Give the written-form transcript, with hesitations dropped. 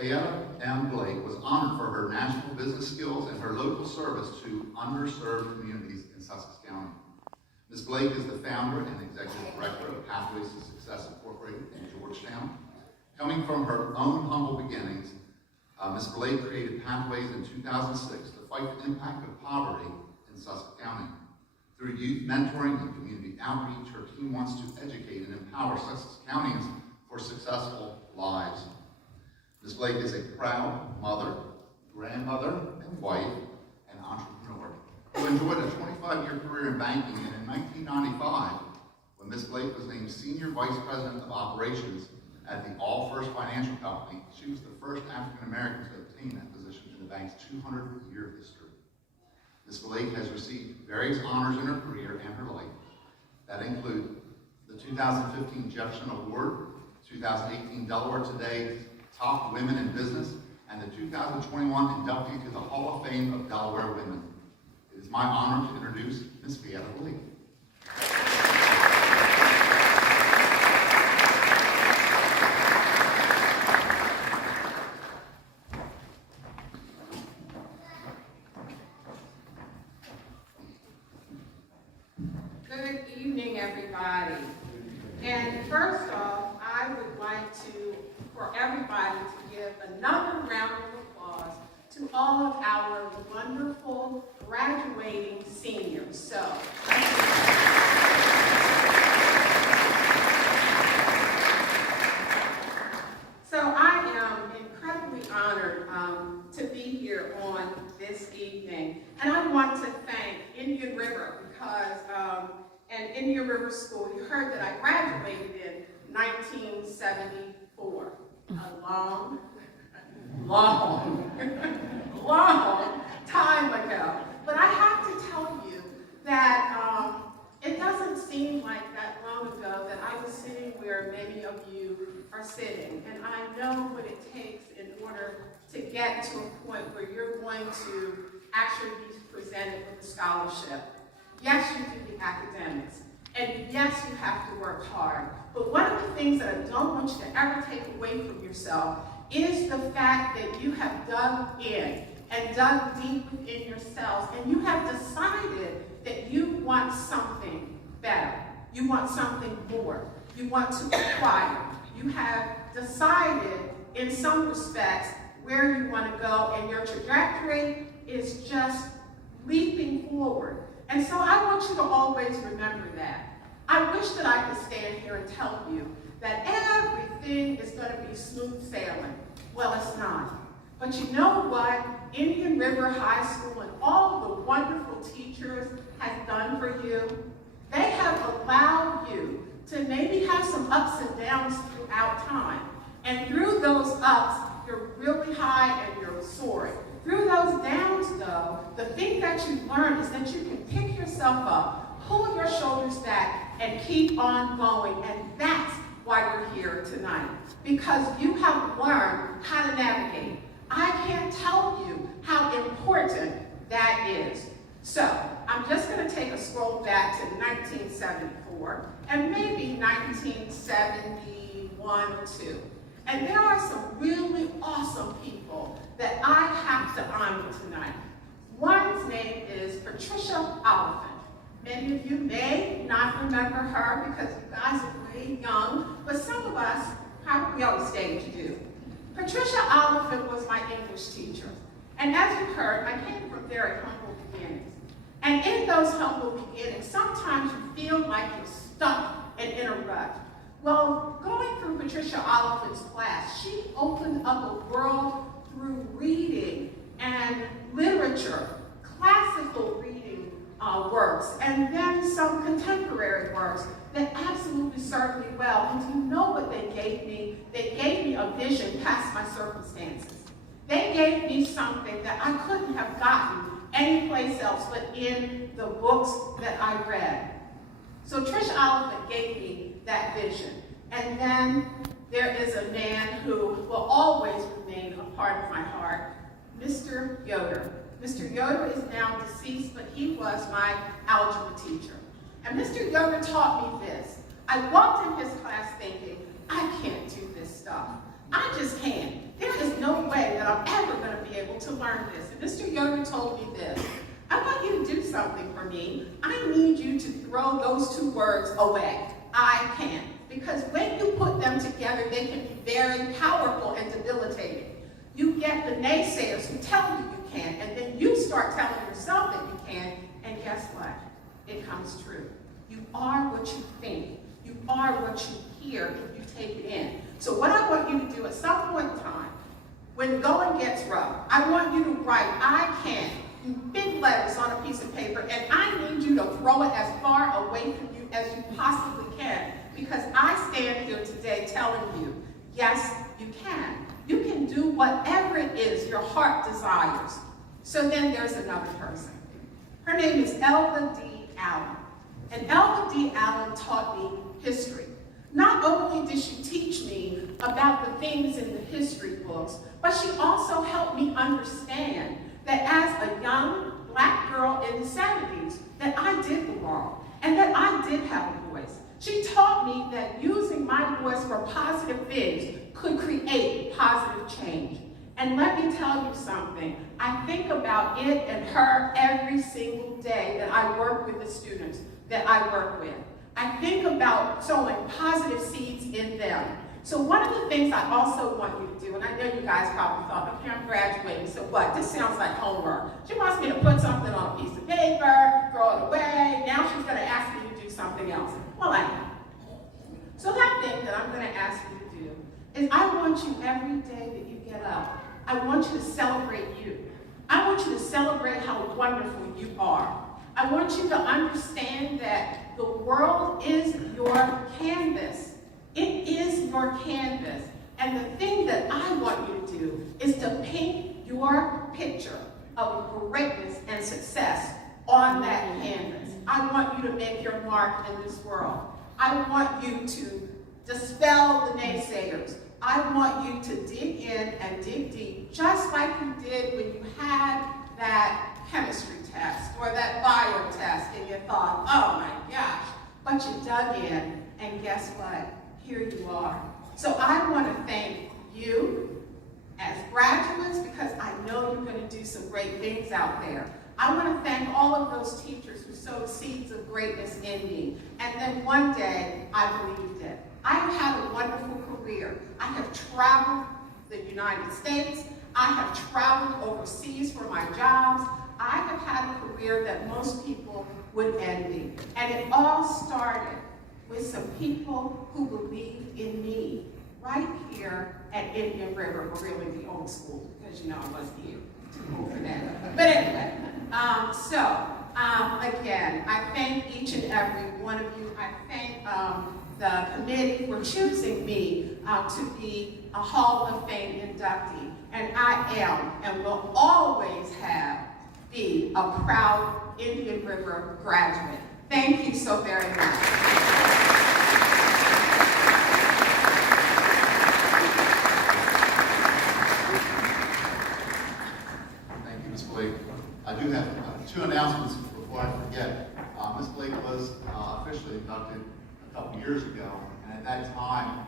Fayetta Blake was honored for her national business skills and her local service to underserved communities in Sussex County. Ms. Blake is the founder and executive director of Pathways to Success Incorporated in Georgetown. Coming from her own humble beginnings, Ms. Blake created Pathways in 2006 to fight the impact of poverty in Sussex County. Through youth mentoring and community outreach, her team wants to educate and empower Sussex Countyans for successful lives. Ms. Blake is a proud mother, grandmother, and wife, and entrepreneur who enjoyed a 25-year career in banking, and in 1995, when Ms. Blake was named Senior Vice President of Operations at the All First Financial Company, she was the first African-American to obtain that position in the bank's 200-year history. Ms. Blake has received various honors in her career and her life that include the 2015 Jefferson Award, 2018 Delaware Today Top Women in Business, and the 2021 inductee to the Hall of Fame of Delaware Women. It is my honor to introduce Ms. Fayetta Blake. Good evening, everybody. And first off, I would like for everybody to give another round of applause to all of our wonderful graduating seniors. So I am incredibly honored to be here on this evening. And I want to thank Indian River because, and Indian River School, you heard that I graduated in 1974. A long time ago. But I have to tell you that it doesn't seem like that long ago that I was sitting where many of you are sitting. And I know what it takes in order to get to a point where you're going to actually be presented with a scholarship. Yes, you do the academics. And yes, you have to work hard. But one of the things that I don't want you to ever take away from yourself is the fact that you have dug in and dug deep within yourselves, and you have decided that you want something better. You want something more. You want to acquire. You have decided, in some respects, where you want to go, and your trajectory is just leaping forward. And so I want you to always remember that. I wish that I could stand here and tell you that everything is going to be smooth sailing. Well, it's not. But you know what Indian River High School and all the wonderful teachers has done for you? They have allowed you to maybe have some ups and downs throughout time. And through those ups, you're really high and you're soaring. Through those downs, though, the thing that you learn is that you can pick yourself up, pull your shoulders back, and keep on going. And that's why you're here tonight, because you have learned how to navigate. I can't tell you how important that is. So I'm just going to take a scroll back to 1974 and maybe 1971 or 2. And there are some really awesome people that I have to honor tonight. One's name is Patricia Oliphant. Many of you may not remember her because you guys are way young, but some of us probably on the stage do. Patricia Oliphant was my English teacher. And as you heard, I came from very humble beginnings. And in those humble beginnings, sometimes you feel like you're stuck and in a rut. Well, going through Patricia Oliphant's class, she opened up a world through reading and literature, classical reading works, and then some contemporary works that absolutely served me well. And do you know what they gave me? They gave me a vision past my circumstances. They gave me something that I couldn't have gotten anyplace else but in the books that I read. So Tricia Oliphant gave me that vision. And then there is a man who will always remain a part of my heart, Mr. Yoder. Mr. Yoder is now deceased, but he was my algebra teacher. And Mr. Yoder taught me this. I walked in his class thinking, I can't do this stuff. I just can't. There is no learned this, and Mr. Yoder told me this. I want you to do something for me. I need you to throw those two words away. I can. Because when you put them together, they can be very powerful and debilitating. You get the naysayers who tell you you can, and then you start telling yourself that you can, and guess what? It comes true. You are what you think. You are what you hear if you take it in. So what I want you to do at some point in time, when going gets rough, I want you to write, I can, in big letters on a piece of paper, and I need you to throw it as far away from you as you possibly can. Because I stand here today telling you, yes, you can. You can do whatever it is your heart desires. So then there's another person. Her name is Elva D. Allen. And Elva D. Allen taught me history. Not only did she teach me about the things in the history books, but she also helped me understand that as a young black girl in the 70s, that I did the world, and that I did have a voice. She taught me that using my voice for positive things could create positive change. And let me tell you something. I think about it and her every single day that I work with the students that I work with. I think about sowing positive seeds in them. So one of the things I also want you to do, and I know you guys probably thought, okay, I'm graduating, so what? This sounds like homework. She wants me to put something on a piece of paper, throw it away. Now she's going to ask me to do something else. Well, I know. So that thing that I'm going to ask you to do is I want you every day that you get up, I want you to celebrate you. I want you to celebrate how wonderful you are. I want you to understand that the world is your canvas. It is your canvas. And the thing that I want you to do is to paint your picture of greatness and success on that canvas. I want you to make your mark in this world. I want you to dispel the naysayers. I want you to dig in and dig deep, just like you did when you had that chemistry test or that bio test and you thought, oh my gosh, but you dug in and guess what? Here you are. So I want to thank you as graduates because I know you're going to do some great things out there. I want to thank all of those teachers who sowed seeds of greatness in me. And then one day, I believed it. I have had a wonderful career. I have traveled the United States. I have traveled overseas for my jobs. I have had a career that most people would envy. And it all started with some people who believed in me right here at Indian River, or really the old school, because you know I wasn't here too old for that. But anyway, again, I thank each and every one of you. I thank the committee for choosing me to be a Hall of Fame inductee. And I am and will always be a proud Indian River graduate. Thank you so very much. Thank you, Ms. Blake. I do have two announcements before I forget. Ms. Blake was officially inducted a couple years ago, and at that time,